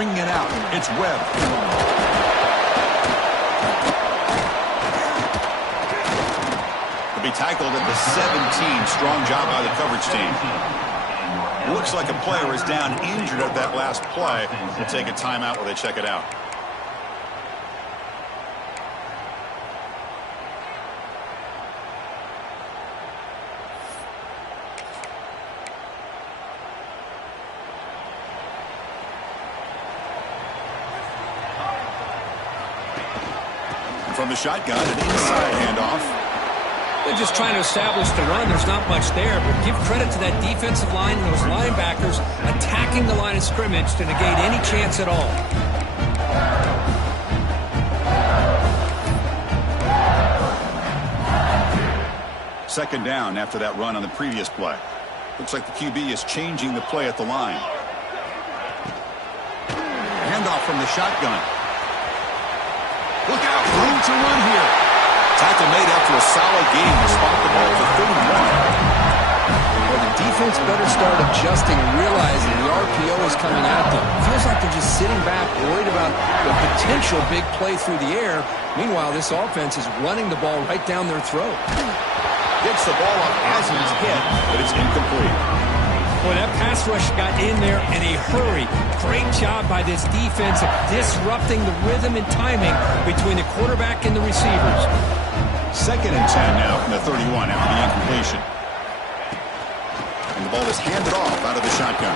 Bringing it out, it's Webb. To be tackled at the 17. Strong job by the coverage team. Looks like a player is down injured at that last play. We'll take a timeout while they check it out. From the shotgun, an inside handoff. They're just trying to establish the run. There's not much there, but give credit to that defensive line and those linebackers attacking the line of scrimmage to negate any chance at all. Second down after that run on the previous play. Looks like the QB is changing the play at the line. Handoff from the shotgun. Look out, room to run here. Tackle made after a solid game to spot the ball for 31. Well, the defense better start adjusting and realizing the RPO is coming at them. Feels like they're just sitting back, worried about the potential big play through the air. Meanwhile, this offense is running the ball right down their throat. Gets the ball up as he's hit, but it's incomplete. Well, that pass rush got in there in a hurry. Great job by this defense of disrupting the rhythm and timing between the quarterback and the receivers. Second and 10 now from the 31 after the incompletion. And the ball is handed off out of the shotgun.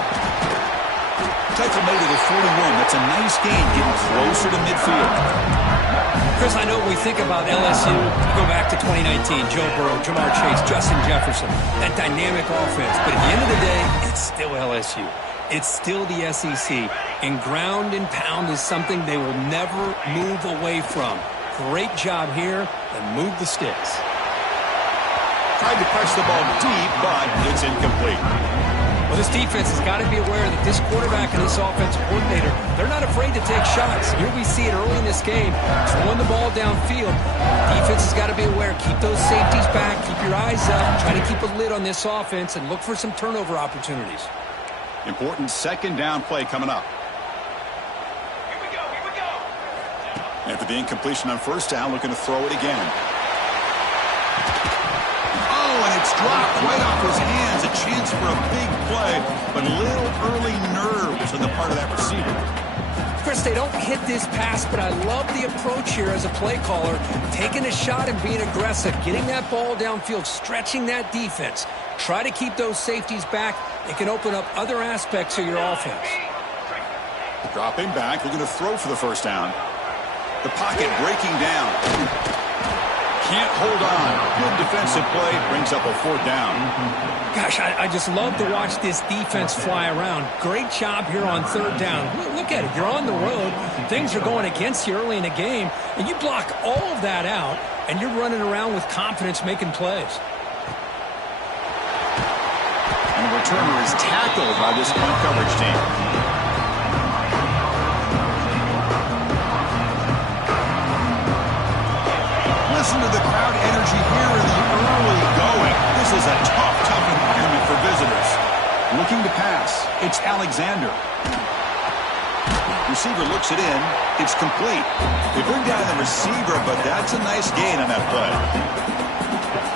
Tackle made it at 41. That's a nice gain, getting closer to midfield. Chris, I know we think about LSU. You go back to 2019, Joe Burrow, Jamar Chase, Justin Jefferson, that dynamic offense. But at the end of the day, it's still LSU. It's still the SEC. And ground and pound is something they will never move away from. Great job here, and move the sticks. Tried to press the ball deep, but it's incomplete. Well, this defense has got to be aware that this quarterback and this offensive coordinator, they're not afraid to take shots. Here we see it early in this game, throwing the ball downfield. Defense has got to be aware. Keep those safeties back. Keep your eyes up. Try to keep a lid on this offense and look for some turnover opportunities. Important second down play coming up. Here we go. After the incompletion on first down, looking to throw it again. And it's dropped right off his hands. A chance for a big play, but little early nerves on the part of that receiver. Chris, they don't hit this pass, but I love the approach here as a play caller. Taking a shot and being aggressive, getting that ball downfield, stretching that defense. Try to keep those safeties back. It can open up other aspects of your offense. Dropping back, looking to throw for the first down. The pocket breaking down. Can't hold on. Good defensive play. Brings up a fourth down. Gosh, I just love to watch this defense fly around. Great job here on third down. Look at it. You're on the road. Things are going against you early in the game, and you block all of that out, and you're running around with confidence making plays. And the returner is tackled by this punt coverage team. Listen to the crowd energy here in the early going. This is a tough environment for visitors. Looking to pass. It's Alexander. Receiver looks it in. It's complete. They bring down the receiver, but that's a nice gain on that play.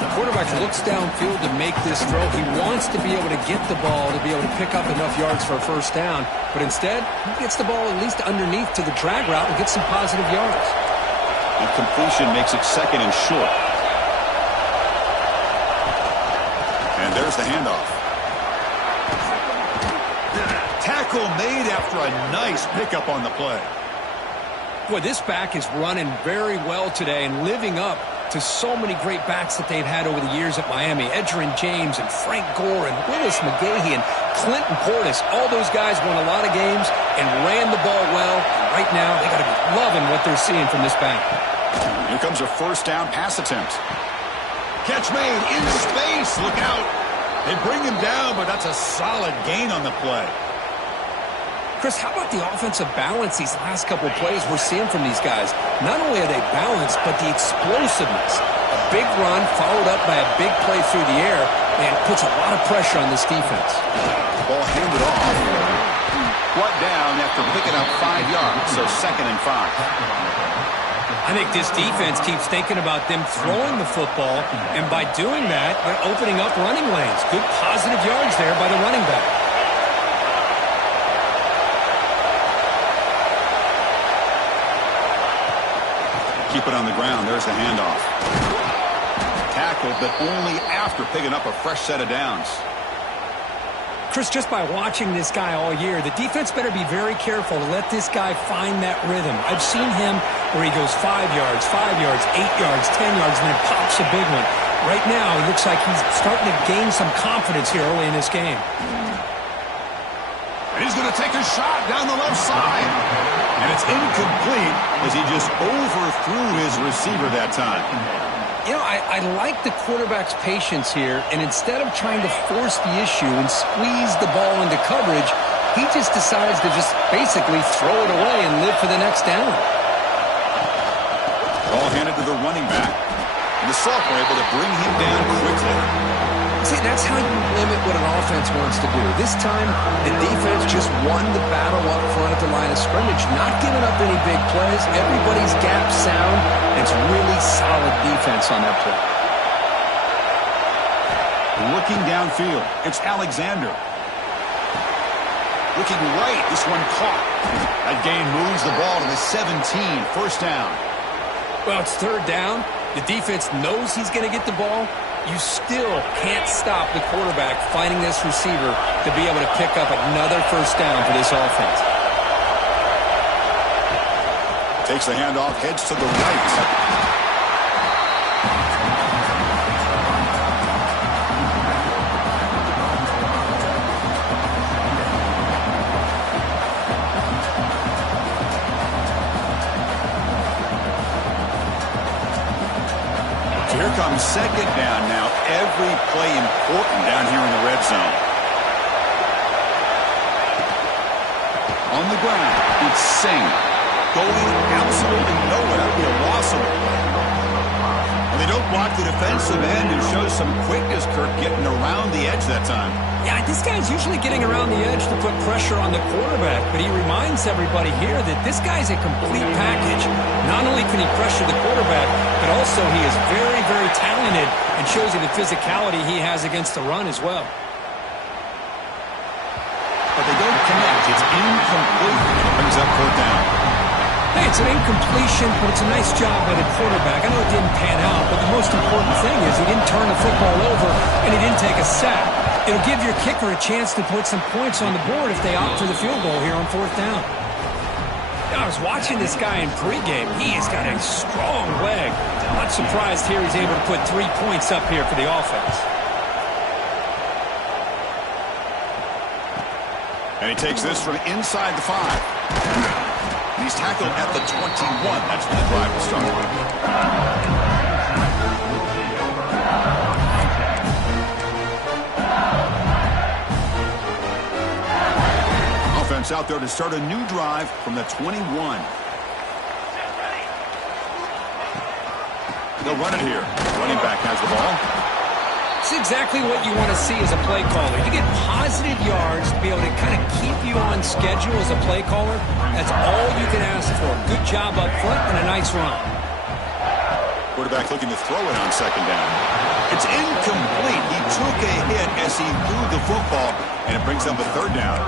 The quarterback looks downfield to make this throw. He wants to be able to get the ball to be able to pick up enough yards for a first down. But instead, he gets the ball at least underneath to the drag route and gets some positive yards. The completion makes it second and short. And there's the handoff. Tackle made after a nice pickup on the play. Boy, this back is running very well today and living up to so many great backs that they've had over the years at Miami. Edgerrin James and Frank Gore and Willis McGahee and Clinton Portis. All those guys won a lot of games and ran the ball well. And right now, they got to be loving what they're seeing from this back. Here comes a first down pass attempt. Catch made in space. Look out. They bring him down, but that's a solid gain on the play. Chris, how about the offensive balance these last couple of plays we're seeing from these guys? Not only are they balanced, but the explosiveness. A big run followed up by a big play through the air, and puts a lot of pressure on this defense. Ball handed off. Brought down after picking up 5 yards, so 2nd and 5. I think this defense keeps thinking about them throwing the football, and by doing that, they're opening up running lanes. Good positive yards there by the running back. Keep it on the ground. There's the handoff. Tackled, but only after picking up a fresh set of downs. Chris, just by watching this guy all year, the defense better be very careful to let this guy find that rhythm. I've seen him where he goes 5 yards, 8 yards, 10 yards, and then pops a big one. Right now, it looks like he's starting to gain some confidence here early in this game. And he's going to take a shot down the left side. And it's incomplete as he just overthrew his receiver that time. You know, I like the quarterback's patience here, and instead of trying to force the issue and squeeze the ball into coverage, he just decides to just basically throw it away and live for the next down. Ball handed to the running back. And the sophomore able to bring him down quickly. See, that's how you limit what an offense wants to do. This time, the defense just won the battle up front at the line of scrimmage, not giving up any big plays. Everybody's gap sound. It's really solid defense on that play. Looking downfield, it's Alexander. Looking right, this one caught. That gain moves the ball to the 17, 1st down. Well, it's 3rd down. The defense knows he's going to get the ball. You still can't stop the quarterback finding this receiver to be able to pick up another 1st down for this offense. Takes the handoff, heads to the right. Here comes 2nd down now. Every play important down here in the red zone. On the ground, it's Singh. Going absolutely nowhere. Be a loss of it. They don't block the defensive end and show some quickness, Kirk, getting around the edge that time. Yeah, this guy's usually getting around the edge to put pressure on the quarterback, but he reminds everybody here that this guy's a complete package. Not only can he pressure the quarterback, but also he is very, very talented and shows you the physicality he has against the run as well. But they don't connect. It's incomplete. It brings up 4th down. Hey, it's an incompletion, but it's a nice job by the quarterback. I know it didn't pan out, but the most important thing is he didn't turn the football over and he didn't take a sack. It'll give your kicker a chance to put some points on the board if they opt for the field goal here on 4th down. I was watching this guy in pregame. He has got a strong leg. I'm not surprised here he's able to put 3 points up here for the offense. And he takes this from inside the 5. He's tackled at the 21. That's when the drive will start. Offense out there to start a new drive from the 21. They'll run it here. Running back has the ball. It's exactly what you want to see as a play caller. You get positive yards to be able to kind of keep you on schedule as a play caller. That's all you can ask for. Good job up front and a nice run. Quarterback looking to throw it on 2nd down. It's incomplete. He took a hit as he threw the football, and it brings up a 3rd down.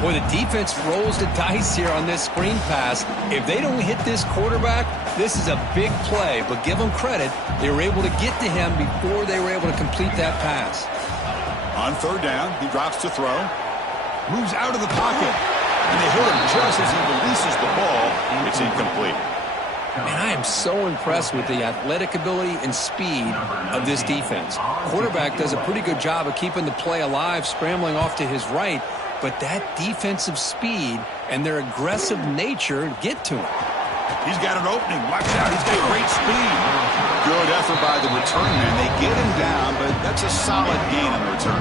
Boy, the defense rolls the dice here on this screen pass. If they don't hit this quarterback, this is a big play. But give them credit. They were able to get to him before they were able to complete that pass. On 3rd down, he drops to throw. Moves out of the pocket. And they hit him just as he releases the ball. It's incomplete. Man, I am so impressed with the athletic ability and speed of this defense. Quarterback does a pretty good job of keeping the play alive, scrambling off to his right. But that defensive speed and their aggressive nature get to him. He's got an opening. Watch out. He's got great speed. Good effort by the return man. They get him down, but that's a solid gain on the return.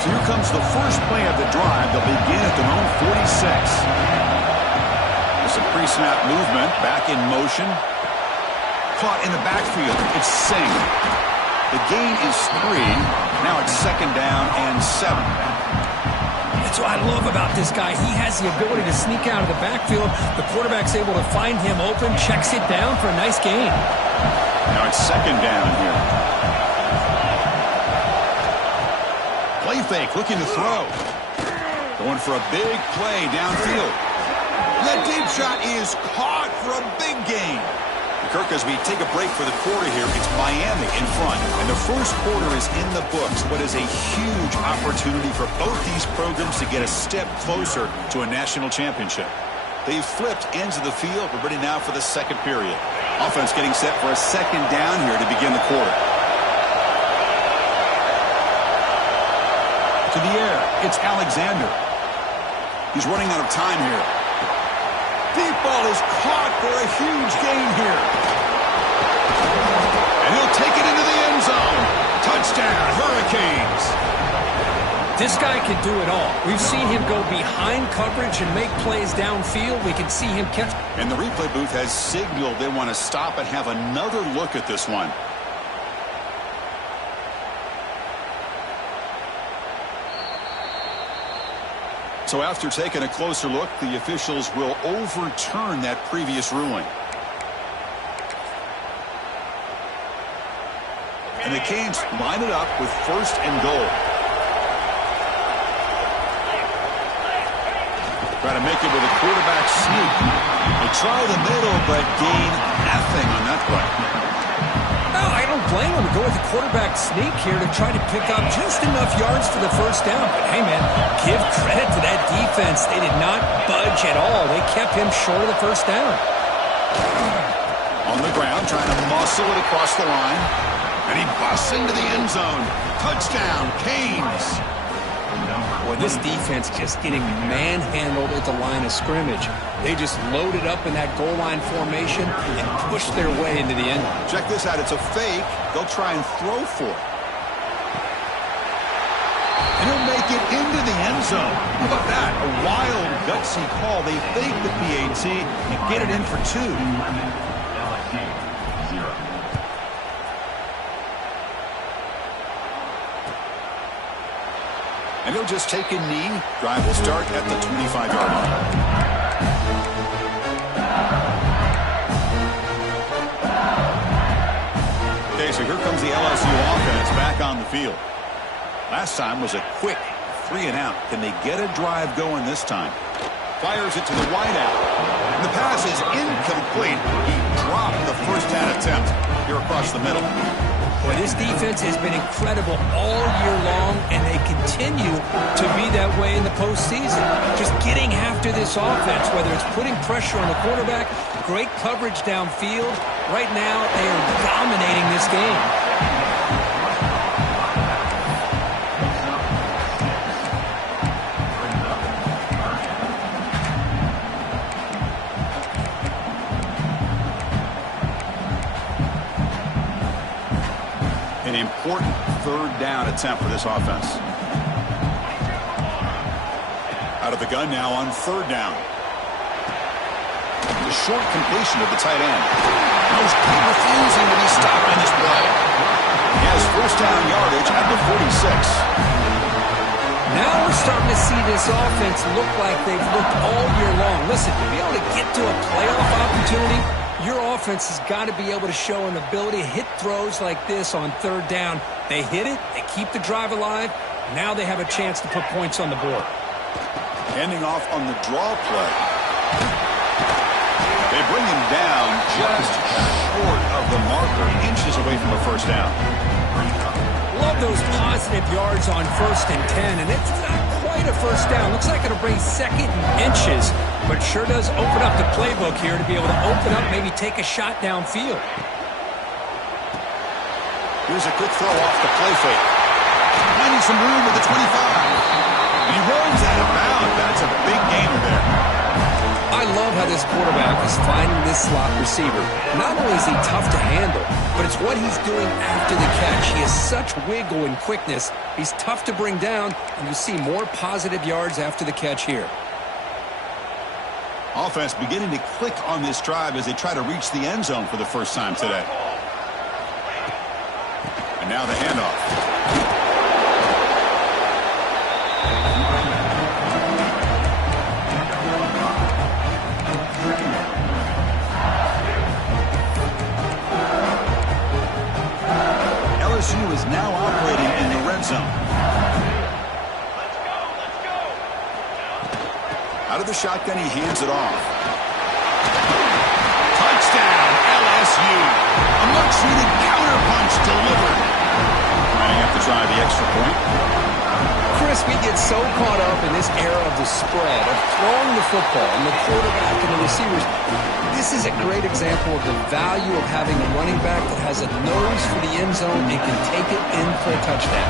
So here comes the first play of the drive. They'll begin at their own 46. The Some pre-snap movement, back in motion. Caught in the backfield. It's Singh. The gain is 3. Now it's 2nd down and 7. That's what I love about this guy. He has the ability to sneak out of the backfield. The quarterback's able to find him open, checks it down for a nice gain. Now it's 2nd down here. Play fake, looking to throw. Going for a big play downfield. That deep shot is caught for a big gain. Kirk, as we take a break for the quarter here, it's Miami in front. And the first quarter is in the books. What is a huge opportunity for both these programs to get a step closer to a national championship. They've flipped ends of the field. We're ready now for the second period. Offense getting set for a 2nd down here to begin the quarter. To the air, it's Alexander. He's running out of time here. Deep ball is caught for a huge gain here. And he'll take it into the end zone. Touchdown, Hurricanes. This guy can do it all. We've seen him go behind coverage and make plays downfield. We can see him catch. And the replay booth has signaled they want to stop and have another look at this one. So after taking a closer look, the officials will overturn that previous ruling. And the Canes line it up with 1st and goal. Try to make it with a quarterback sneak. They try the middle, but gain nothing on that play. No, I don't blame him to go with the quarterback sneak here to try to pick up just enough yards for the 1st down. But hey, man, give credit to that defense. They did not budge at all. They kept him short of the 1st down. On the ground, trying to muscle it across the line. And he busts into the end zone. Touchdown, Canes. Boy, this defense just getting manhandled at the line of scrimmage. They just loaded up in that goal line formation and pushed their way into the end. Check this out. It's a fake. They'll try and throw for it. And he'll make it into the end zone. How about that? A wild, gutsy call. They fake the PAT and get it in for 2. And he'll just take a knee. Drive will start at the 25-yard line. Okay, so here comes the LSU offense back on the field. Last time was a quick 3-and-out. Can they get a drive going this time? Fires it to the wideout. And the pass is incomplete. He dropped the 1st down attempt here across the middle. Boy, this defense has been incredible all year long, and they continue to be that way in the postseason. Just getting after this offense, whether it's putting pressure on the quarterback, great coverage downfield. Right now, they are dominating this game. An important 3rd down attempt for this offense. Out of the gun now on 3rd down. The short completion of the tight end. Those keep refusing to be stopped on this play. He has 1st down yardage at the 46. Now we're starting to see this offense look like they've looked all year long. Listen, to be able to get to a playoff opportunity, your offense has got to be able to show an ability to hit throws like this on 3rd down. They hit it, they keep the drive alive. Now they have a chance to put points on the board. Handing off on the draw play. They bring him down just short of the marker, inches away from a 1st down. Love those positive yards on 1st and 10, and it's not quite a 1st down. Looks like it'll bring 2nd and inches, but sure does open up the playbook here to be able to open up, maybe take a shot downfield. Here's a quick throw off the play fake. Finding some room with the 25. He runs out of bounds. That's a big gainer there. I love how this quarterback is finding this slot receiver. Not only is he tough to handle, but it's what he's doing after the catch. He has such wiggle and quickness. He's tough to bring down, and you see more positive yards after the catch here. Offense beginning to click on this drive as they try to reach the end zone for the first time today. And now the handoff. LSU is now operating in the red zone. Let's go. Out of the shotgun, he hands it off. Touchdown, LSU. A much-needed counterpunch delivered. Lining up to try the extra point. Chris, we get so caught up in this era of the spread, of throwing the football and the quarterback and the receivers. This is a great example of the value of having a running back that has a nose for the end zone and can take it in for a touchdown.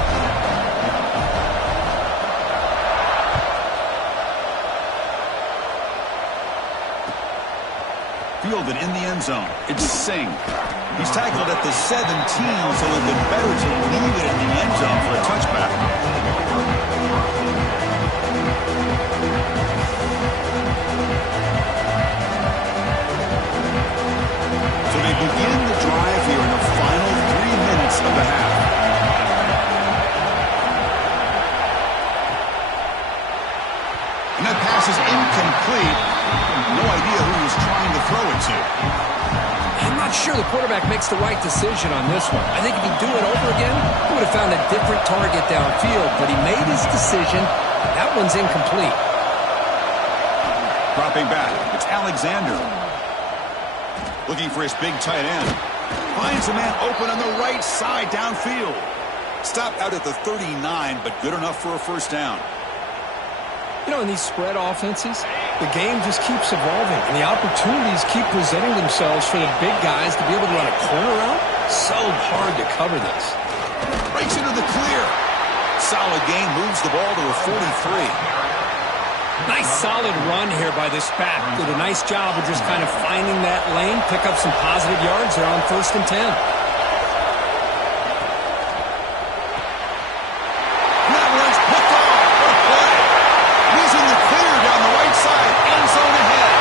Fielded in the end zone. It's Singh. He's tackled at the 17, so it would have been better to leave it in the end zone for a touchback. So they begin the drive here in the final 3 minutes of the half. And that pass is incomplete. No idea who he was trying to throw it to. I'm not sure the quarterback makes the right decision on this one. I think if he'd do it over again, he would have found a different target downfield, but he made his decision. That one's incomplete. Dropping back, it's Alexander. Looking for his big tight end. Finds a man open on the right side downfield. Stopped out at the 39, but good enough for a first down. You know, in these spread offenses, the game just keeps evolving, and the opportunities keep presenting themselves for the big guys to be able to run a corner out. So hard to cover this. Breaks into the clear. Solid gain, moves the ball to a 43. Nice solid run here by this back. Did a nice job of just kind of finding that lane, pick up some positive yards there on 1st and 10. That one's picked off. What a play. Losing the clear down the right side. End zone ahead.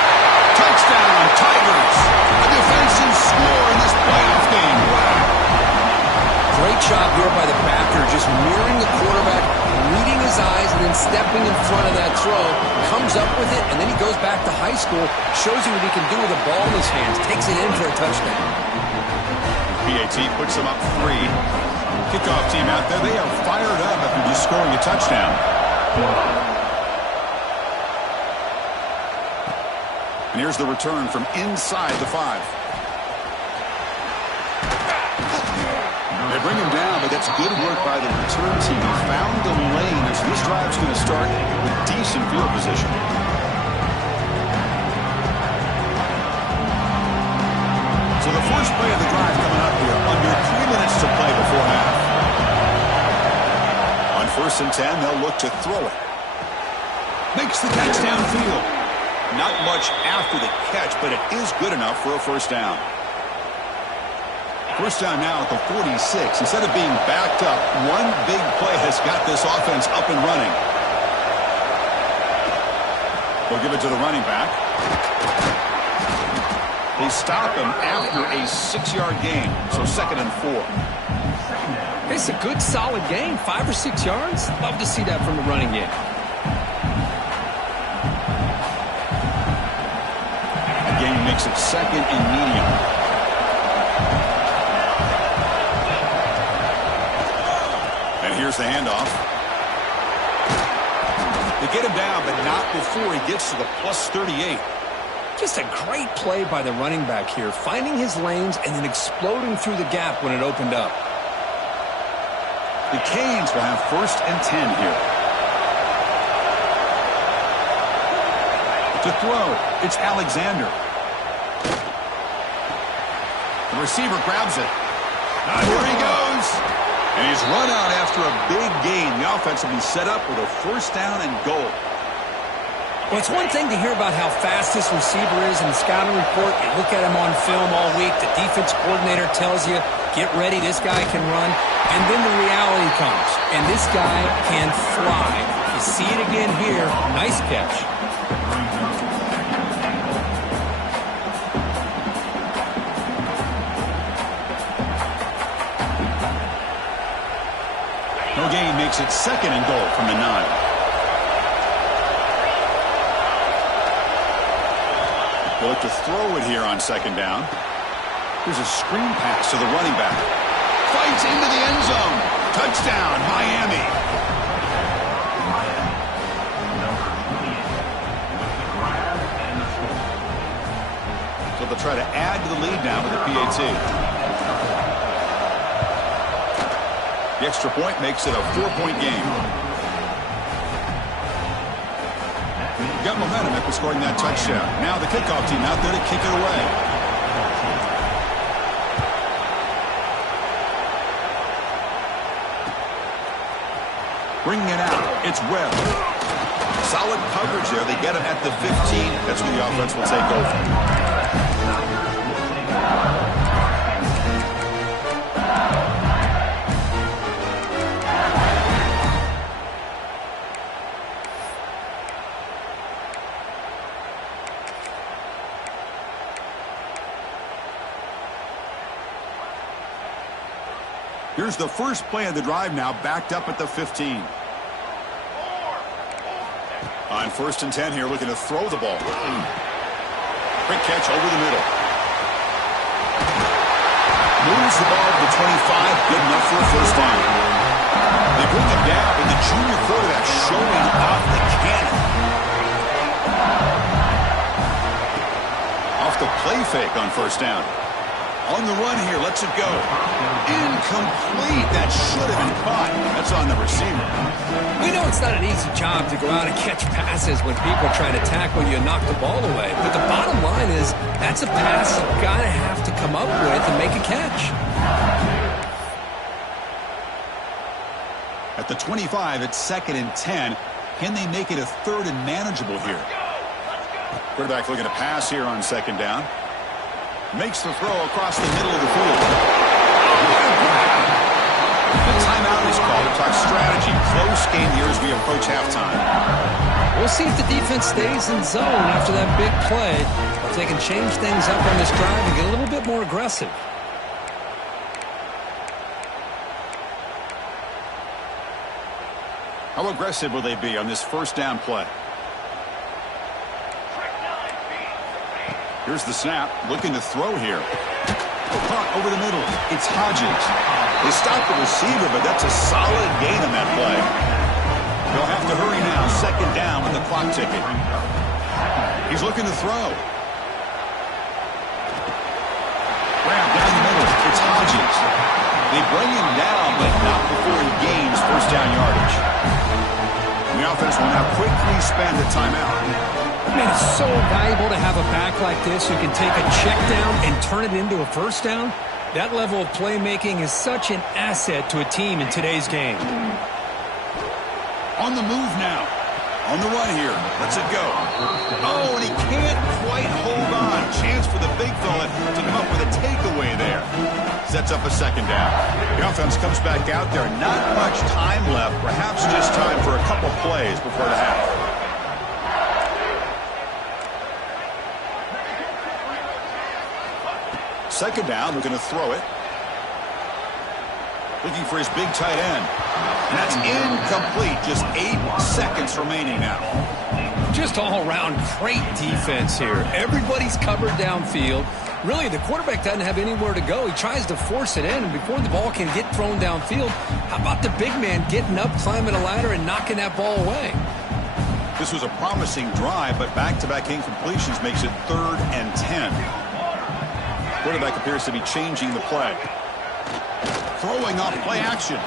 Touchdown, Tigers. A defensive score in this playoff game. Wow. Great job here by the backer, just mirroring the quarterback, reading his eyes, and then stepping in front of that throw. Comes up with it, and then he goes back to high school, shows you what he can do with a ball in his hands, takes it in for a touchdown. PAT puts them up 3. Kickoff team out there, they are fired up after just scoring a touchdown. And here's the return from inside the 5. They bring him down, but that's good work by the return team. He found the lane as this drive's going to start with decent field position. So the first play of the drive coming up here, under 3 minutes to play before half. On 1st and 10, they'll look to throw it. Makes the catch downfield. Not much after the catch, but it is good enough for a first down. First down now at the 46. Instead of being backed up, one big play has got this offense up and running. They'll give it to the running back. They stop him after a 6-yard gain, so 2nd and 4. It's a good, solid gain, 5 or 6 yards. Love to see that from the running game. The game makes it 2nd and medium. Here's the handoff. They get him down, but not before he gets to the plus 38. Just a great play by the running back here, finding his lanes and then exploding through the gap when it opened up. The Canes will have 1st and 10 here. To throw, it's Alexander. The receiver grabs it. Here he goes. And he's run out after a big gain. The offense will be set up with a first down and goal. Well, it's one thing to hear about how fast this receiver is in the scouting report. You look at him on film all week. The defense coordinator tells you, get ready, this guy can run. And then the reality comes, and this guy can fly. You see it again here. Nice catch. makes it 2nd and goal from the 9. They'll look to throw it here on 2nd down. Here's a screen pass to the running back. Fights into the end zone. Touchdown, Miami. So they'll try to add to the lead now with the PAT. The extra point makes it a 4-point game. Got momentum after scoring that touchdown. Now the kickoff team out there to kick it away. Bringing it out, it's Webb. Solid coverage there. They get him at the 15. That's where the offense will take over. Here's the first play of the drive now, backed up at the 15. On 1st and 10 here, looking to throw the ball. Quick catch over the middle. Moves the ball to the 25, good enough for a first down. They bring him down, and the junior quarterback showing off the cannon. Off the play fake on 1st down. On the run here, lets it go. Incomplete. That should have been caught. That's on the receiver. We know it's not an easy job to go out and catch passes when people are trying to tackle you and knock the ball away. But the bottom line is that's a pass you've got to have to come up with and make a catch. At the 25, it's 2nd and 10. Can they make it a 3rd and manageable here? Quarterback looking to pass here on 2nd down. Makes the throw across the middle of the field. The timeout is called to talk strategy. Close game here as we approach halftime. We'll see if the defense stays in zone after that big play, or if they can change things up on this drive and get a little bit more aggressive. How aggressive will they be on this 1st down play? Here's the snap, looking to throw here. Caught over the middle. It's Hodges. They stop the receiver, but that's a solid gain on that play. They'll have to hurry now. 2nd down with the clock ticking. He's looking to throw. Grab down the middle. It's Hodges. They bring him down, but not before he gains 1st down yardage. And the offense will now quickly spend a timeout. Man, it's so valuable to have a back like this who can take a check down and turn it into a 1st down. That level of playmaking is such an asset to a team in today's game. On the move now. On the run here. Let's it go. Oh, and he can't quite hold on. Chance for the big fella to come up with a takeaway there. Sets up a 2nd down. The offense comes back out there. Not much time left. Perhaps just time for a couple plays before the half. 2nd down, looking to throw it. Looking for his big tight end. And that's incomplete. Just 8 seconds remaining now. Just all-around great defense here. Everybody's covered downfield. Really, the quarterback doesn't have anywhere to go. He tries to force it in, and before the ball can get thrown downfield, how about the big man getting up, climbing a ladder, and knocking that ball away? This was a promising drive, but back-to-back incompletions makes it 3rd and 10. Quarterback appears to be changing the play. Throwing off play action.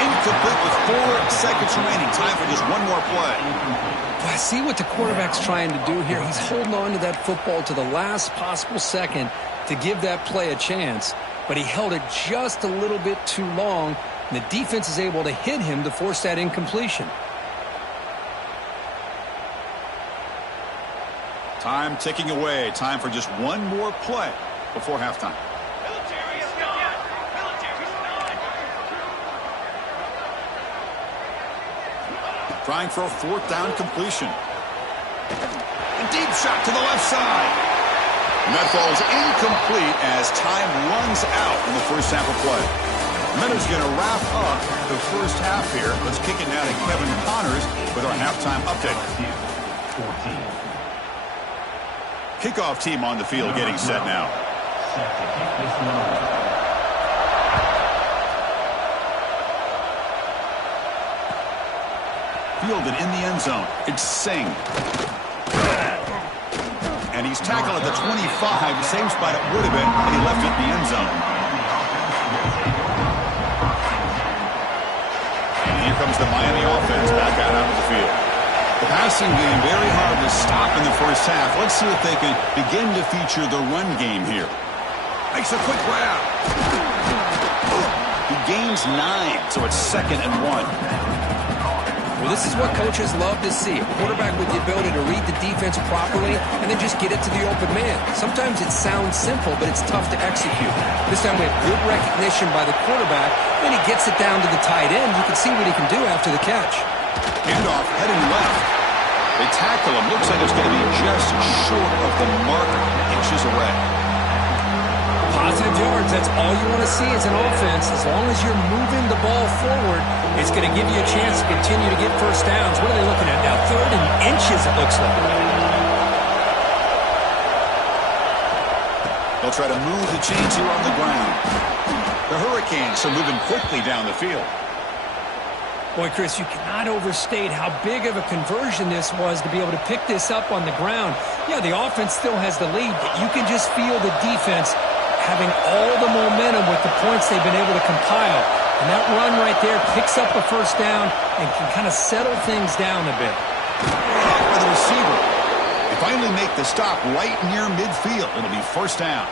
Incomplete with 4 seconds remaining. Time for just one more play. I see what the quarterback's trying to do here. He's holding on to that football to the last possible second to give that play a chance. But he held it just a little bit too long, and the defense is able to hit him to force that incompletion. Time ticking away. Time for just one more play before halftime. Trying for a 4th down completion. A deep shot to the left side. And that falls incomplete as time runs out in the 1st half of play. Miller's going to wrap up the first half here. Let's kick it now to Kevin Connors with our halftime update. Kickoff team on the field getting set now. Fielded in the end zone. It's Singh. And he's tackled at the 25. Same spot it would have been, and he left it in the end zone. And here comes the Miami offense back out onto the field. The passing game very hard to stop in the first half. Let's see if they can begin to feature the run game here. Makes a quick grab. He gains 9, so it's 2nd and 1. Well, this is what coaches love to see. A quarterback with the ability to read the defense properly and then just get it to the open man. Sometimes it sounds simple, but it's tough to execute. This time we have good recognition by the quarterback. Then he gets it down to the tight end. You can see what he can do after the catch. Handoff heading left. They tackle him. Looks like it's going to be just short of the mark, inches away. Positive yards, that's all you want to see as an offense. As long as you're moving the ball forward, it's going to give you a chance to continue to get first downs. What are they looking at now? 3rd and inches, it looks like. They'll try to move the chains here on the ground. The Hurricanes are moving quickly down the field. Boy, Chris, you cannot overstate how big of a conversion this was to be able to pick this up on the ground. Yeah, the offense still has the lead, but you can just feel the defense having all the momentum with the points they've been able to compile. And that run right there picks up a first down and can kind of settle things down a bit. For the receiver, they finally make the stop right near midfield. It'll be first down.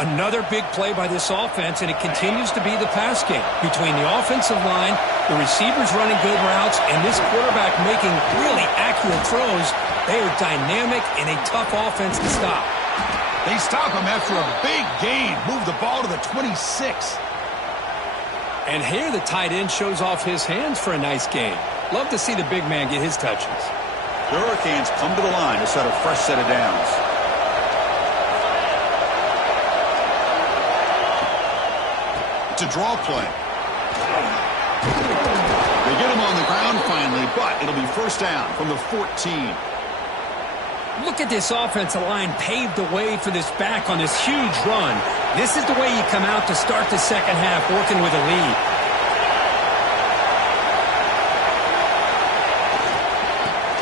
Another big play by this offense, and it continues to be the pass game. Between the offensive line, the receivers running good routes, and this quarterback making really accurate throws, they are dynamic and a tough offense to stop. They stop him after a big gain. Move the ball to the 26. And here the tight end shows off his hands for a nice gain. Love to see the big man get his touches. The Hurricanes come to the line to set a fresh set of downs. It's a draw play. They get him on the ground finally, but it'll be first down from the 14. Look at this offensive line paved the way for this back on this huge run. This is the way you come out to start the second half, working with a lead.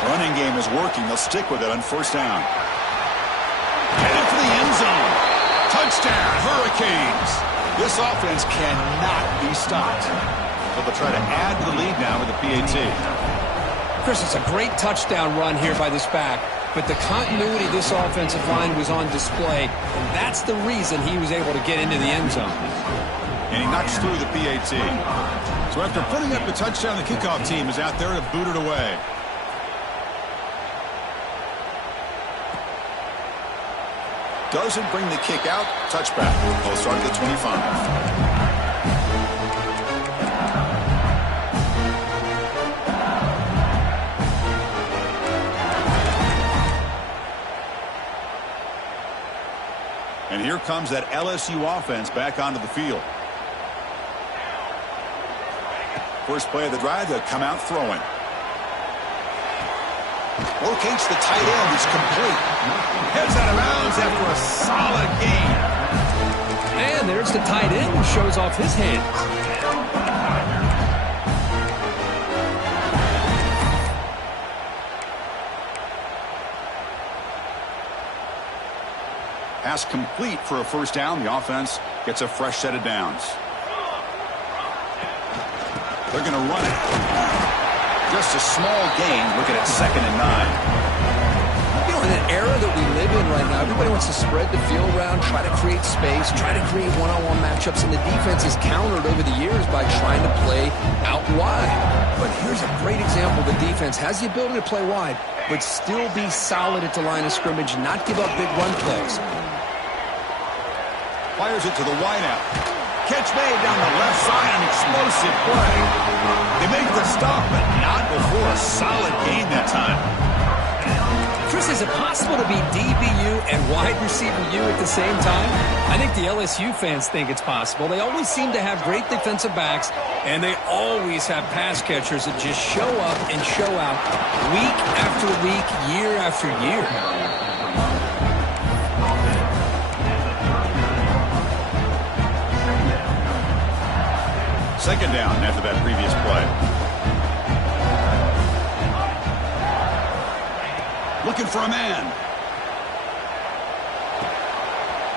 Running game is working. They'll stick with it on first down. Headed for the end zone. Touchdown, Hurricanes. This offense cannot be stopped. So they'll try to add to the lead now with the PAT. Chris, it's a great touchdown run here by this back, but the continuity of this offensive line was on display, and that's the reason he was able to get into the end zone. And he knocks through the PAT. So after putting up the touchdown, the kickoff team is out there to boot it away. Doesn't bring the kick out. Touchback. They'll start at the 25. And here comes that LSU offense back onto the field. First play of the drive, they'll come out throwing. Locates the tight end. It's complete. Heads out of bounds after a solid gain. And there's the tight end who shows off his hands. Pass complete for a first down. The offense gets a fresh set of downs. They're going to run it. Just a small gain. Looking at 2nd and 9. You know, in an era that we live in right now, everybody wants to spread the field around, try to create space, try to create one-on-one matchups, and the defense is countered over the years by trying to play out wide. But here's a great example. The defense has the ability to play wide, but still be solid at the line of scrimmage, not give up big run plays. Fires it to the wideout. Catch made down the left side, an explosive play. They make the stop, but not before a solid gain that time. Chris, is it possible possible to be DBU and wide receiver U at the same time? I think the LSU fans think it's possible. They always seem to have great defensive backs, and they always have pass catchers that just show up and show out week after week, year after year. Second down after that previous play. Looking for a man.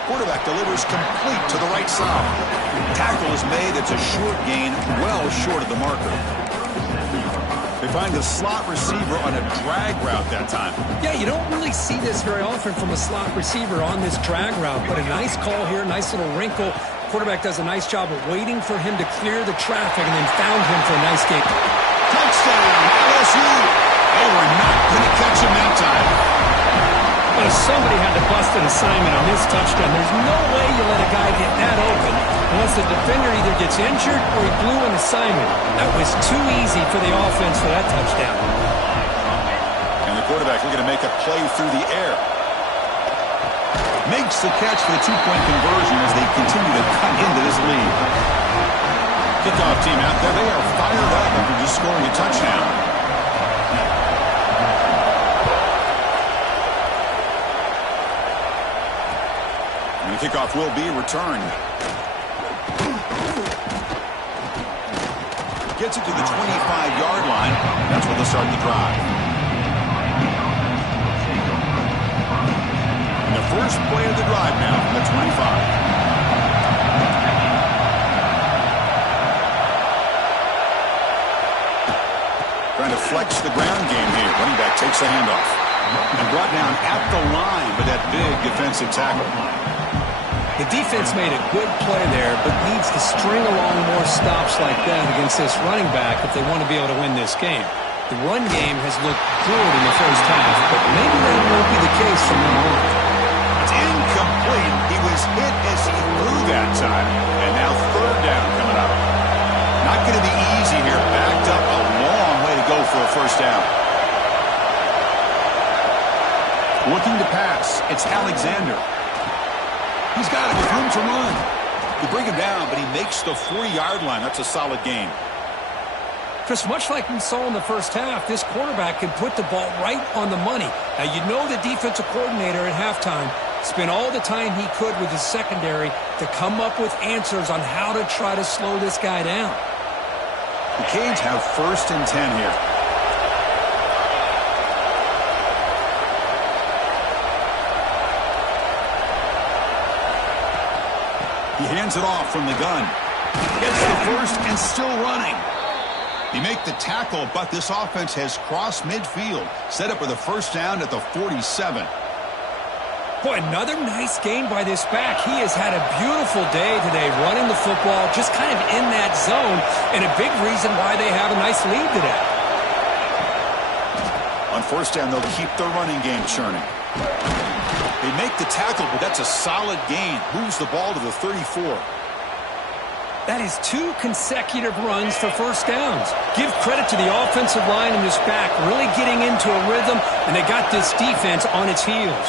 Quarterback delivers complete to the right side. Tackle is made. It's a short gain, well short of the marker. They find the slot receiver on a drag route that time. Yeah, you don't really see this very often from a slot receiver on this drag route, but a nice call here, nice little wrinkle. Quarterback does a nice job of waiting for him to clear the traffic and then found him for a nice game. Touchdown, LSU! They were not going to catch him that time. But if somebody had to bust an assignment on this touchdown, there's no way you let a guy get that open unless the defender either gets injured or he blew an assignment. That was too easy for the offense for that touchdown. And the quarterback looking to make a play through the air. Makes the catch for the two-point conversion as they continue to cut into this lead. Kickoff team out there. They are fired up after just scoring a touchdown. And the kickoff will be returned. Gets it to the 25-yard line. That's where they'll start the drive. First play of the drive now from the 25. Trying to flex the ground game here. Running back takes the handoff. And brought down at the line by that big defensive tackle. The defense made a good play there, but needs to string along more stops like that against this running back if they want to be able to win this game. The run game has looked good in the first half, but maybe that won't be the case from now on. Incomplete. He was hit as he threw that time. And now third down coming up. Not going to be easy here. Backed up a long way to go for a first down. Looking to pass. It's Alexander. He's got it with room to run. You bring him down, but he makes the 40-yard line. That's a solid gain. Chris, much like we saw in the first half, this quarterback can put the ball right on the money. Now, you know the defensive coordinator at halftime spent all the time he could with his secondary to come up with answers on how to try to slow this guy down. The Canes have 1st and 10 here. He hands it off from the gun. Gets the first and still running. He make the tackle, but this offense has crossed midfield. Set up for the first down at the 47. Boy, another nice gain by this back. He has had a beautiful day today running the football, just kind of in that zone, and a big reason why they have a nice lead today. On first down, they'll keep their running game churning. They make the tackle, but that's a solid gain. Moves the ball to the 34. That is 2 consecutive runs for first downs. Give credit to the offensive line and this back really getting into a rhythm, and they got this defense on its heels.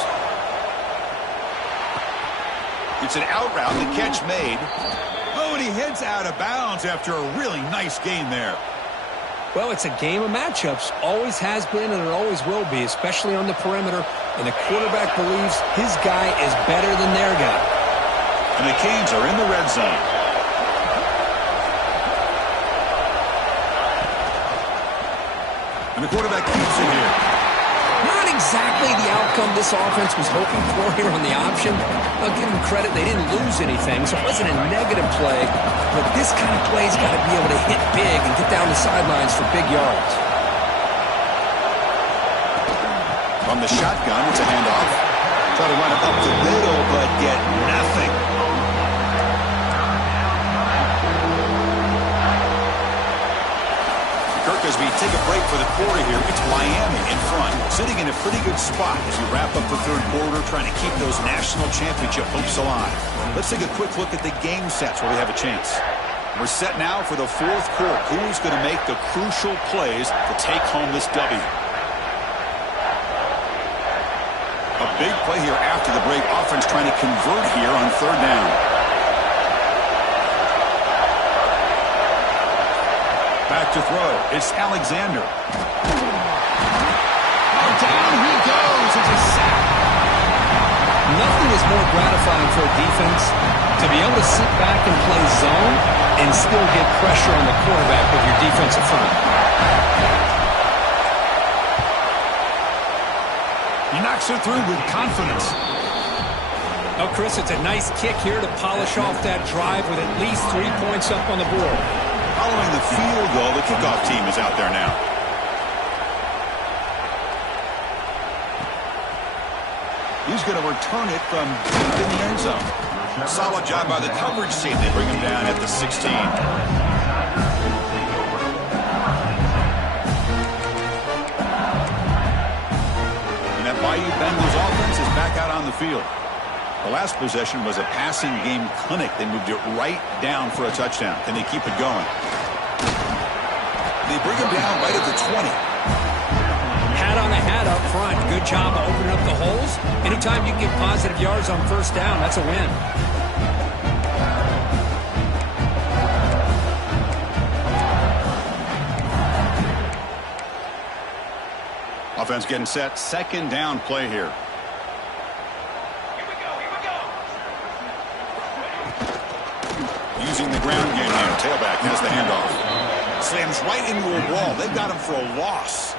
It's an out route, the catch made. Oh, and he heads out of bounds after a really nice gain there. Well, it's a game of matchups. Always has been and it always will be, especially on the perimeter. And the quarterback believes his guy is better than their guy. And the Canes are in the red zone. And the quarterback keeps it here. Not exactly the outcome this offense was hoping for here on the option. I'll give them credit, they didn't lose anything, so it wasn't a negative play. But this kind of play's got to be able to hit big and get down the sidelines for big yards. On the shotgun, it's a handoff. Try to run it up the middle, but get nothing. Kirk, as we take a break for the quarter here, it's Miami in front, sitting in a pretty good spot as we wrap up the third quarter, trying to keep those national championship hopes alive. Let's take a quick look at the game sets where we have a chance. We're set now for the fourth quarter. Who's going to make the crucial plays to take home this W? Big play here after the break. Offense trying to convert here on third down. Back to throw. It's Alexander. Oh, down he goes. It's a sack. Nothing is more gratifying for a defense to be able to sit back and play zone and still get pressure on the quarterback with your defensive front. He knocks it through with confidence. Oh, Chris, it's a nice kick here to polish off that drive with at least 3 points up on the board. Following the field goal, the kickoff team is out there now. He's going to return it from deep in the end zone. Solid job by the coverage team. They bring him down at the 16. And that Bayou Bengals offense is back out on the field. The last possession was a passing game clinic. They moved it right down for a touchdown. Can they keep it going? They bring him down right at the 20. Hat on a hat up front. Good job of opening up the holes. Anytime you get positive yards on first down, that's a win. Offense getting set. Second down play here. Using the ground game here. Tailback has the handoff. Slams right into a wall. They've got him for a loss.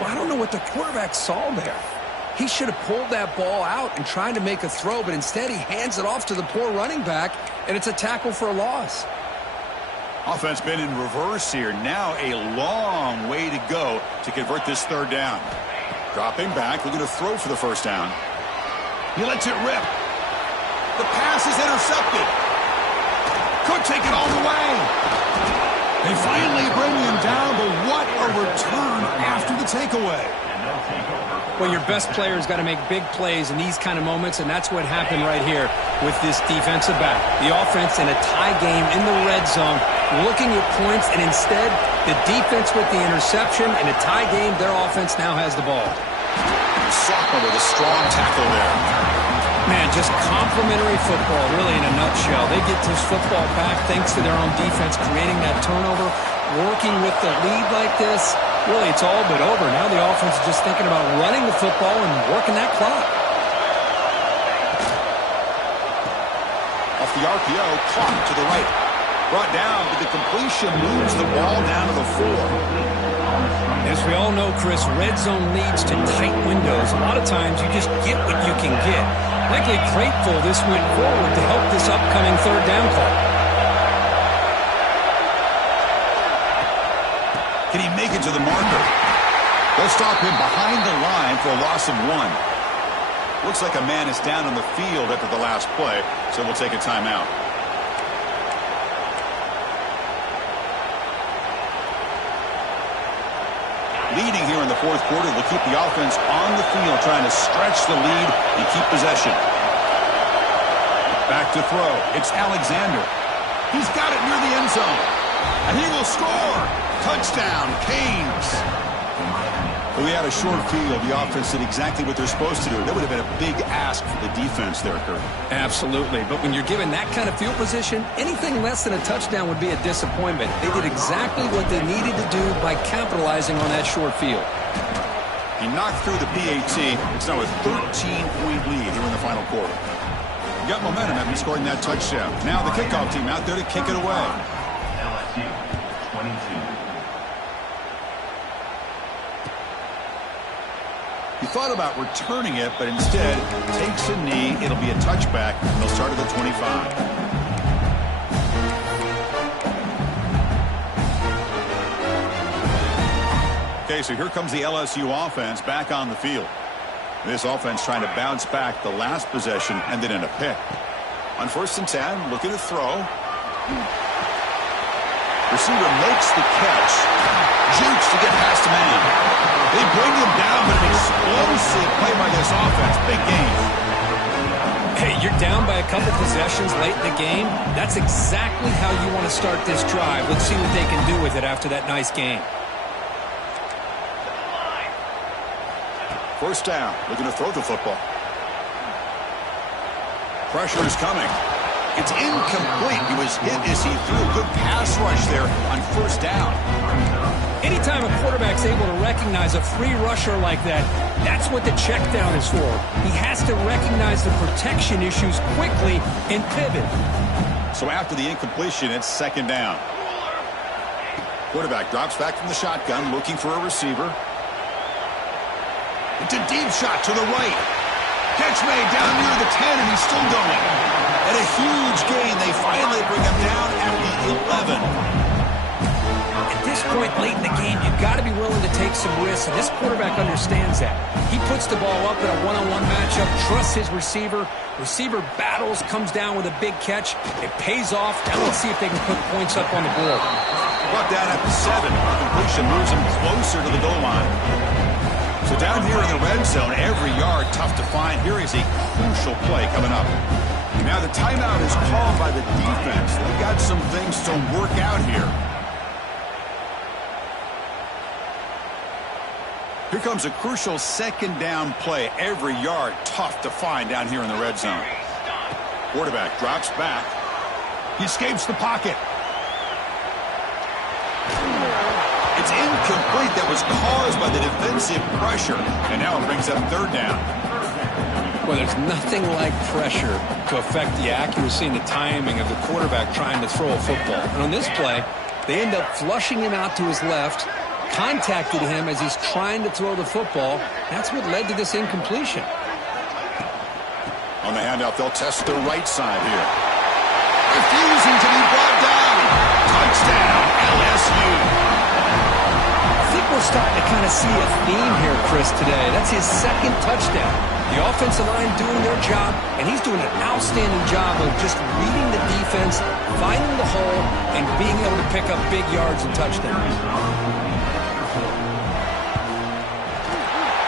Well, I don't know what the quarterback saw there. He should have pulled that ball out and tried to make a throw, but instead he hands it off to the poor running back, and it's a tackle for a loss. Offense been in reverse here. Now a long way to go to convert this third down. Dropping back, looking to throw for the first down. He lets it rip. The pass is intercepted. Could take it all the way. They finally bring him down, but what a return after the takeaway. Well, your best player's got to make big plays in these kind of moments, and that's what happened right here with this defensive back. The offense in a tie game in the red zone, looking at points, and instead, the defense with the interception. In a tie game, their offense now has the ball. Sophomore with a strong tackle there. Man, just complimentary football, really, in a nutshell. They get this football back thanks to their own defense, creating that turnover, working with the lead like this. Really, it's all but over. Now the offense is just thinking about running the football and working that clock. Off the RPO, clock to the right. Brought down, but the completion moves the ball down to the 4. As we all know, Chris, red zone leads to tight windows. A lot of times you just get what you can get. Likely grateful this went forward to help this upcoming third down call. Can he make it to the marker? They'll stop him behind the line for a loss of 1. Looks like a man is down on the field after the last play, so we'll take a timeout. Leading here in the fourth quarter will keep the offense on the field, trying to stretch the lead and keep possession. Back to throw. It's Alexander. He's got it near the end zone. And he will score. Touchdown, Canes. We had a short field. The offense did exactly what they're supposed to do. That would have been a big ask for the defense there, Kurt. Absolutely. But when you're given that kind of field position, anything less than a touchdown would be a disappointment. They did exactly what they needed to do by capitalizing on that short field. He knocked through the PAT. It's now a 13-point lead here in the final quarter. You got momentum after scoring that touchdown. Now the kickoff team out there to kick it away. LSU 22. He thought about returning it, but instead takes a knee. It'll be a touchback, and they'll start at the 25. Okay, so here comes the LSU offense back on the field. This offense trying to bounce back the last possession, ended in a pick. On 1st and 10, looking to throw. Receiver makes the catch. Jukes to get past the man. They bring him down, but an explosive play by this offense. Big game. Hey, you're down by a couple possessions late in the game. That's exactly how you want to start this drive. Let's see what they can do with it after that nice game. First down, looking to throw the football. Pressure is coming. It's incomplete. He was hit as he threw a good pass rush there on first down. Anytime a quarterback's able to recognize a free rusher like that, that's what the check down is for. He has to recognize the protection issues quickly and pivot. So after the incompletion, it's second down. Quarterback drops back from the shotgun, looking for a receiver. It's a deep shot to the right. Catch made down near the 10, and he's still going. At a huge gain, they finally bring him down at the 11. At this point late in the game, you've got to be willing to take some risks, and this quarterback understands that. He puts the ball up in a one-on-one matchup, trusts his receiver. Receiver battles, comes down with a big catch. It pays off. Now let's see if they can put points up on the board. Brought down at the 7. Completion moves him closer to the goal line. So down here in the red zone, every yard tough to find. Here is a crucial play coming up. Now the timeout is called by the defense. They've got some things to work out here. Here comes a crucial second down play. Every yard tough to find down here in the red zone. Quarterback drops back. He escapes the pocket. It's incomplete. That was caused by the defensive pressure. And now it brings up third down. Well, there's nothing like pressure to affect the accuracy and the timing of the quarterback trying to throw a football. And on this play, they end up flushing him out to his left, contacted him as he's trying to throw the football. That's what led to this incompletion. On the handoff, they'll test the right side here. Refusing to be brought down. Touchdown, LSU. I think we're starting to kind of see a theme here, Chris, today. That's his second touchdown. The offensive line doing their job, and he's doing an outstanding job of just reading the defense, finding the hole, and being able to pick up big yards and touchdowns.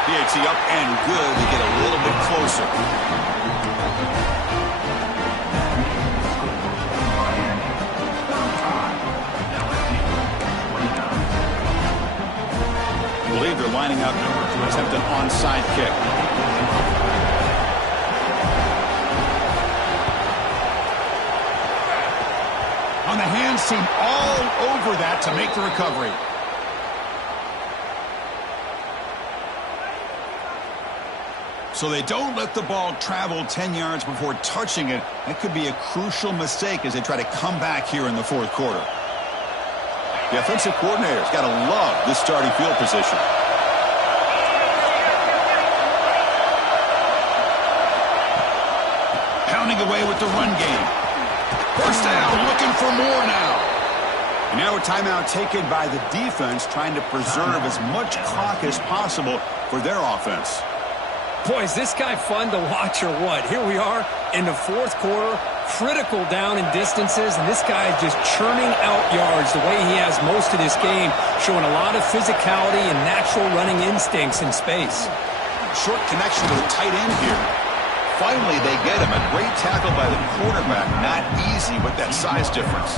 PAT up and good to get a little bit closer. I believe they're lining up to attempt an onside kick. On the hands team all over that to make the recovery. So they don't let the ball travel 10 yards before touching it. That could be a crucial mistake as they try to come back here in the fourth quarter. The offensive coordinator's got to love this starting field position. Pounding away with the run game. First down, looking for more now. And now a timeout taken by the defense, trying to preserve as much clock as possible for their offense. Boy, is this guy fun to watch or what? Here we are in the fourth quarter, critical down in distances, and this guy is just churning out yards the way he has most of this game, showing a lot of physicality and natural running instincts in space. Short connection to the tight end here. Finally, they get him. A great tackle by the quarterback. Not easy with that size difference.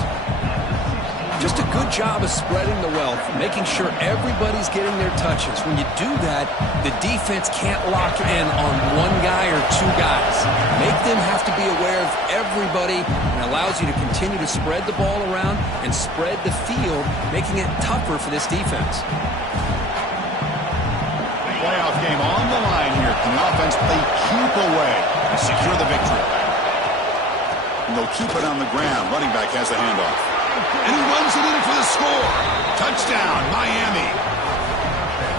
Just a good job of spreading the wealth, making sure everybody's getting their touches. When you do that, the defense can't lock in on one guy or two guys. Make them have to be aware of everybody, and allows you to continue to spread the ball around and spread the field, making it tougher for this defense. Playoff game on the line here. Can the offense play keep away and secure the victory? And they'll keep it on the ground. Running back has the handoff. And he runs it in for the score. Touchdown, Miami.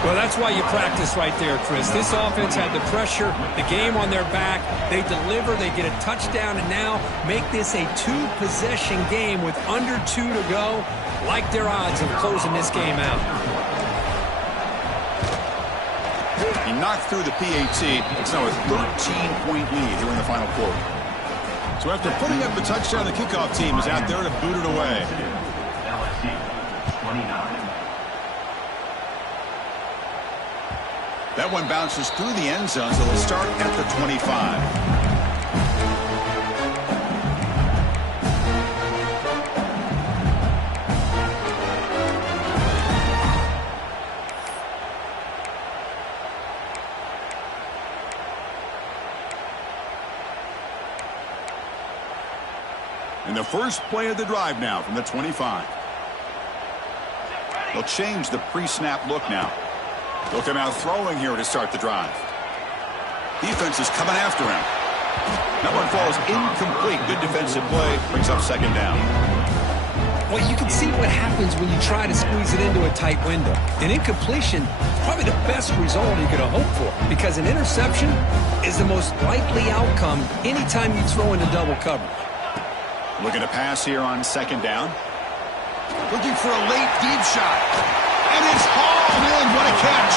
Well, that's why you practice right there, Chris. This offense had the pressure, the game on their back. They deliver, they get a touchdown, and now make this a two-possession game with under 2 to go. Like their odds of closing this game out. He knocked through the PAT. It's now a 13-point lead here in the final quarter. So after putting up the touchdown, the kickoff team is out there to boot it away. LSU, 29. That one bounces through the end zone, so they'll start at the 25. And the first play of the drive now from the 25. They'll change the pre-snap look now. They'll come out throwing here to start the drive. Defense is coming after him. That one falls incomplete. Good defensive play. Brings up second down. Well, you can see what happens when you try to squeeze it into a tight window. An incompletion is probably the best result you could have hoped for, because an interception is the most likely outcome anytime you throw into double coverage. Looking to pass here on second down. Looking for a late deep shot. And it's hauled in. What a catch.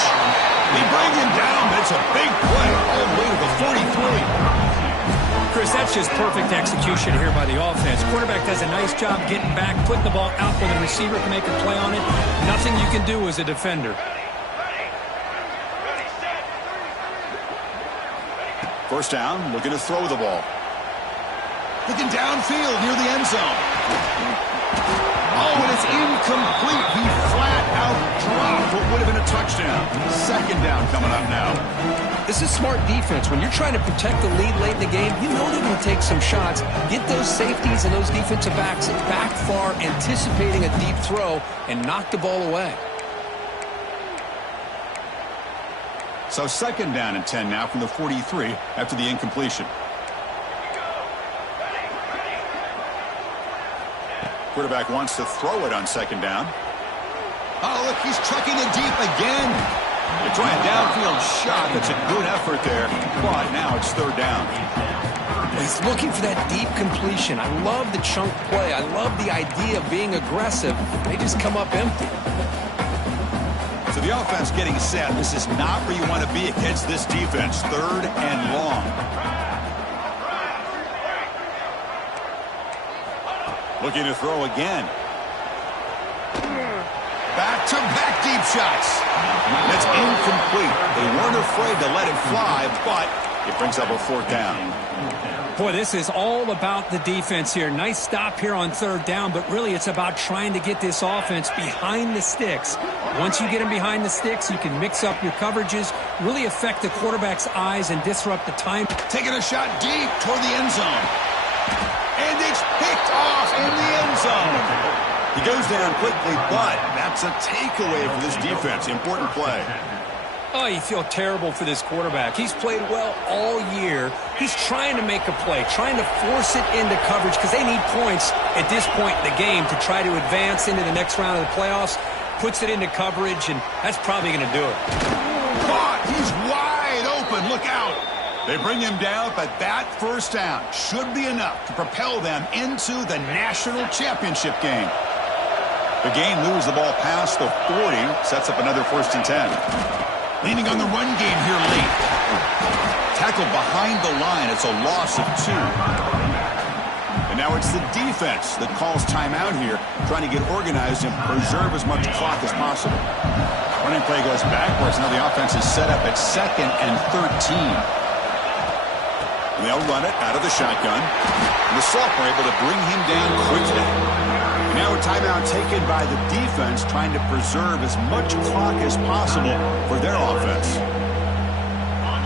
They bring him down, but it's a big play all the way to the 43. Chris, that's just perfect execution here by the offense. Quarterback does a nice job getting back, putting the ball out where the receiver can make a play on it. Nothing you can do as a defender. First down, looking to throw the ball. Looking downfield near the end zone. Oh, and it's incomplete. He flat out dropped what would have been a touchdown. Second down coming up now. This is smart defense. When you're trying to protect the lead late in the game, you know they're going to take some shots. Get those safeties and those defensive backs back far, anticipating a deep throw, and knock the ball away. So second down and 10 now from the 43 after the incompletion. Quarterback wants to throw it on second down. Oh, look, he's trucking it deep again. They try a downfield shot. That's a good effort there, but now it's third down. He's looking for that deep completion. I love the chunk play. I love the idea of being aggressive. They just come up empty. So the offense getting set. This is not where you want to be against this defense. Third and long. Looking to throw again. Back-to-back deep shots. That's incomplete. They weren't afraid to let it fly, but it brings up a fourth down. Boy, this is all about the defense here. Nice stop here on third down, but really it's about trying to get this offense behind the sticks. Once you get them behind the sticks, you can mix up your coverages, really affect the quarterback's eyes and disrupt the time. Taking a shot deep toward the end zone. And it's picked off in the end zone. He goes down quickly, but that's a takeaway for this defense. Important play. Oh, you feel terrible for this quarterback. He's played well all year. He's trying to make a play, trying to force it into coverage because they need points at this point in the game to try to advance into the next round of the playoffs. Puts it into coverage, and that's probably going to do it. Caught! He's wide open. Look out. They bring him down, but that first down should be enough to propel them into the national championship game. The game moves the ball past the 40, sets up another first and 10. Leaning on the run game here late. Tackled behind the line. It's a loss of 2. And now it's the defense that calls timeout here, trying to get organized and preserve as much clock as possible. Running play goes backwards. Now the offense is set up at 2nd and 13. And they'll run it out of the shotgun. And the Salt were able to bring him down quickly. And now a timeout taken by the defense, trying to preserve as much clock as possible for their offense.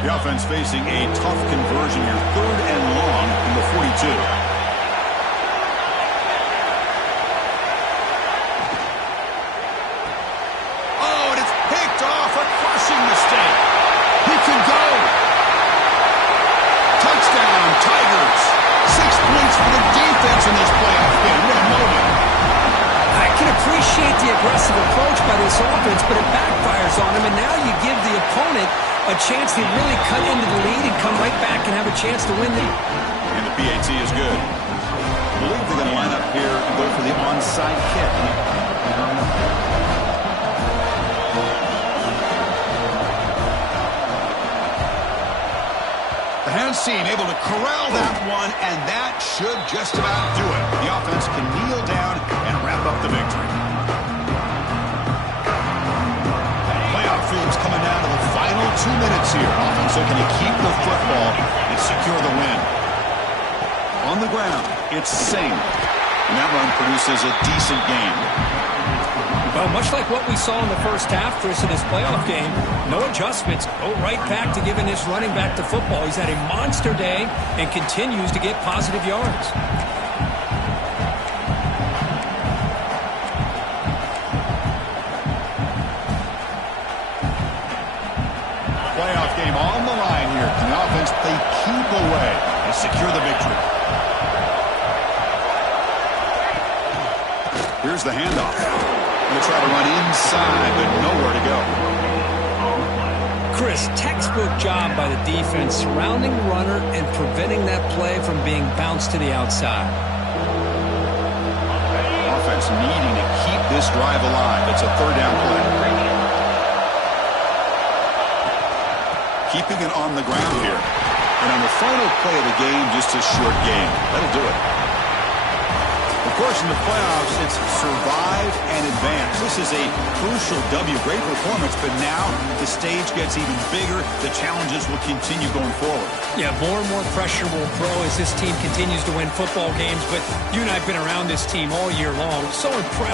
The offense facing a tough conversion here, third and long from the 42. Oh, and it's picked off, a crushing mistake. He can go. Touchdown, Tigers. 6 points for the defense in this playoff game. What a moment. I can appreciate the aggressive approach by this offense, but it backfires on him, and now you give the opponent a chance to really cut into the lead and come right back and have a chance to win the... And the PAT is good. I believe they're going to line up here and go for the onside kick. The hands team able to corral that one, and that should just about do it. The offense can kneel down and wrap up the victory. Playoff films coming down to the final 2 minutes here. Offense looking to keep the football and secure the win. On the ground, it's Singh. And that run produces a decent game. Well, much like what we saw in the first half, Chris, in this playoff game, no adjustments. Go right back to giving this running back to football. He's had a monster day and continues to get positive yards. game on the line here. The offense, they keep away and secure the victory. Here's the handoff. Going to try to run inside, but nowhere to go. Chris, textbook job by the defense surrounding the runner and preventing that play from being bounced to the outside. Offense needing to keep this drive alive. It's a third down play. Keeping it on the ground here. And on the final play of the game, just a short game. That'll do it. Of course, in the playoffs, it's survive and advance. This is a crucial W. Great performance, but now the stage gets even bigger. The challenges will continue going forward. Yeah, more and more pressure will grow as this team continues to win football games, but you and I have been around this team all year long. So impressed